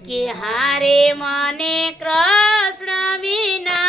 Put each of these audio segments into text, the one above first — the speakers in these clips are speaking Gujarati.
કે હારે મને કૃષ્ણ વિના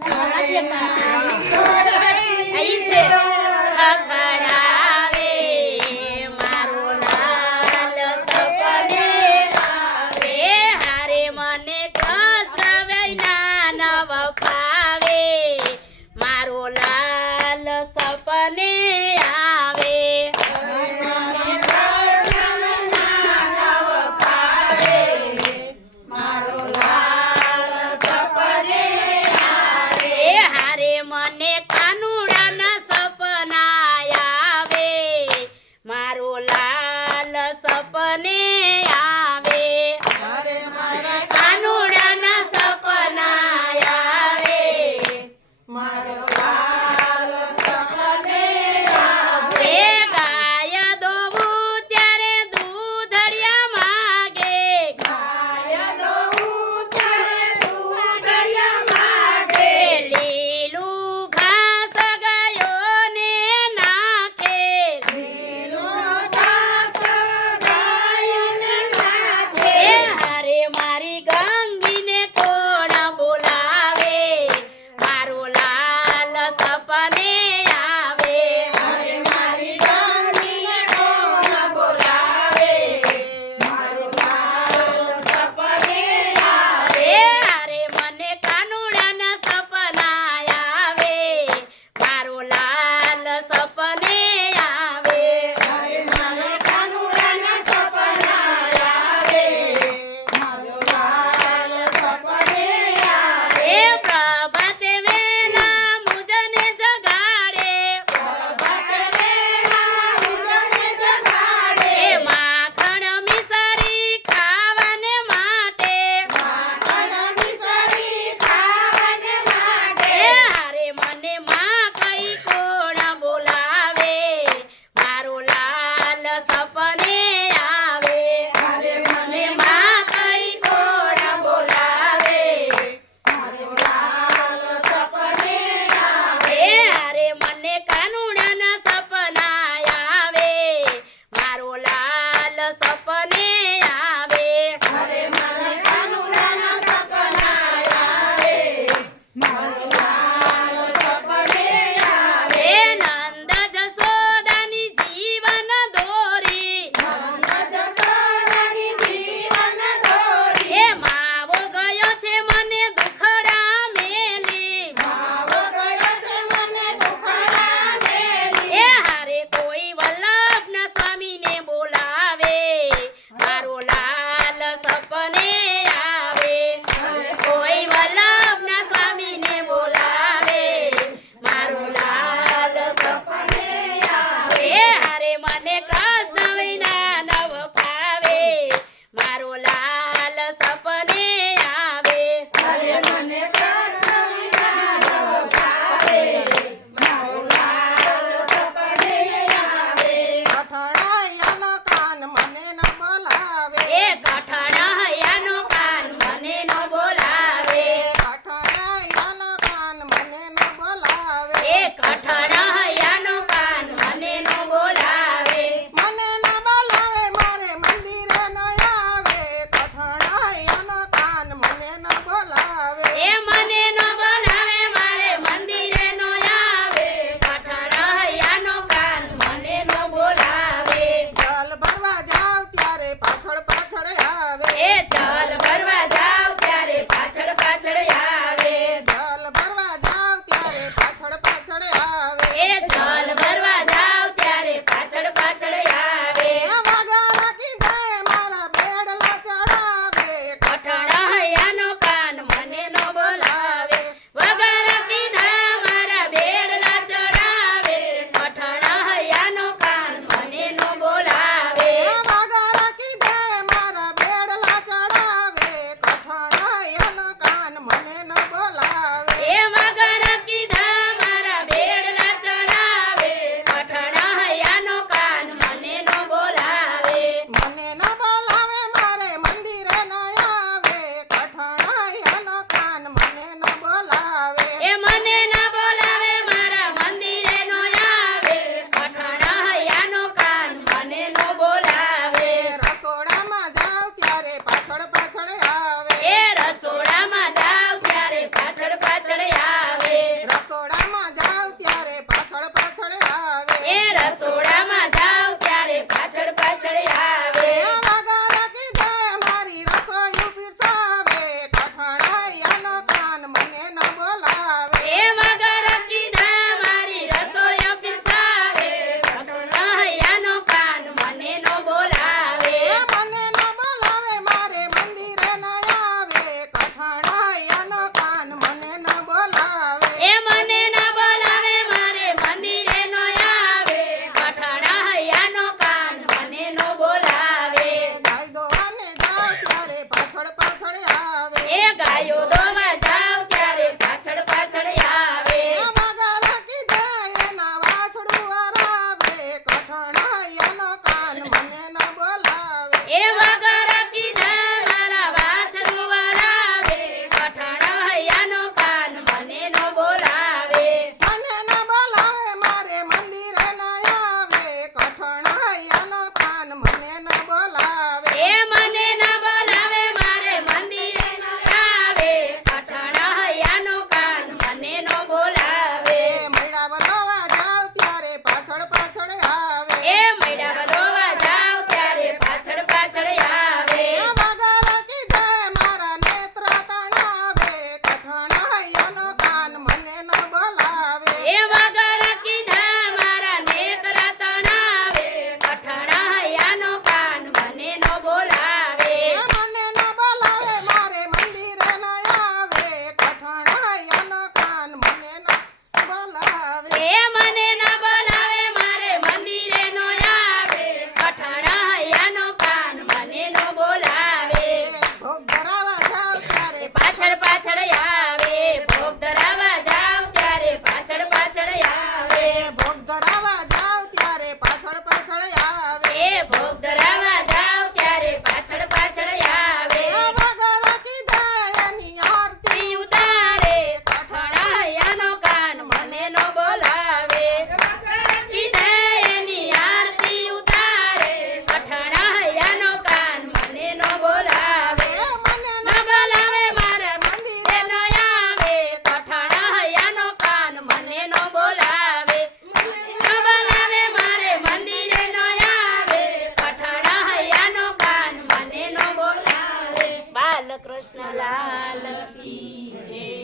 可以吗可以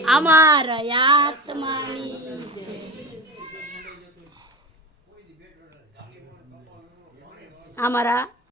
અમારા આત્માની